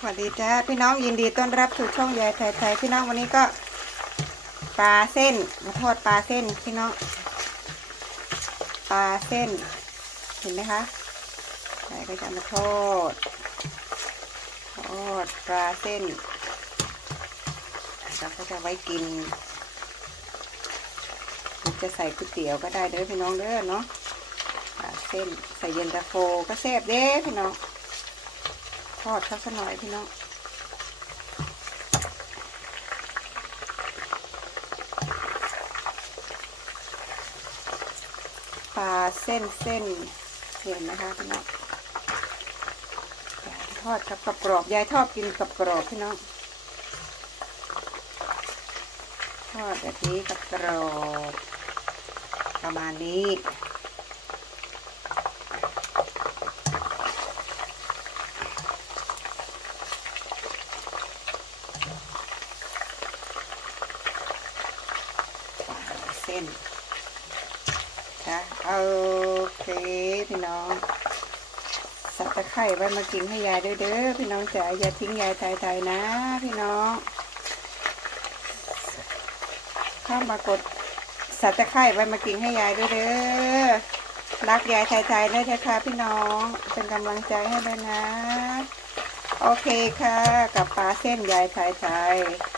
สวัสดีจ้าพี่น้องยินดีต้อนรับสู่ช่องยายไทยไทยพี่น้องวันนี้ก็ปลาเส้นมาทอดปลาเส้นพี่น้องปลาเส้น เห็นไหมคะยายก็จะมาทอดทอดปลาเส้นเราก็จะไว้กินจะใส่ก๋วยเตี๋ยวก็ได้เด้อพี่น้องเด้อเนาะปลาเส้นใส่เย็นตาโฟก็แซ่บเด้พี่น้อง อดเขาสักหน่อยพี่น้องปลาเส้นเส้นเห็นนะคะพี่น้องทอดกับกรอบยายทอดกินกับกรอบพี่น้องทอดแบบนี้กับกรอบประมาณนี้ ส้นนะโอเคพี่น้อง สับตะไคร่ไว้มากินให้ยายด้วยเด้อพี่น้องจ๋าอย่าทิ้งยายตายๆนะ พี่น้อง เข้ามากดสับตะไคร่ไว้มากินให้ยายด้วยเด้อรักยายไทยๆด้วยนะคะพี่น้องเป็นกำลังใจให้ด้วยนะ โอเคค่ะ กับปลาเส้นยายไทยๆ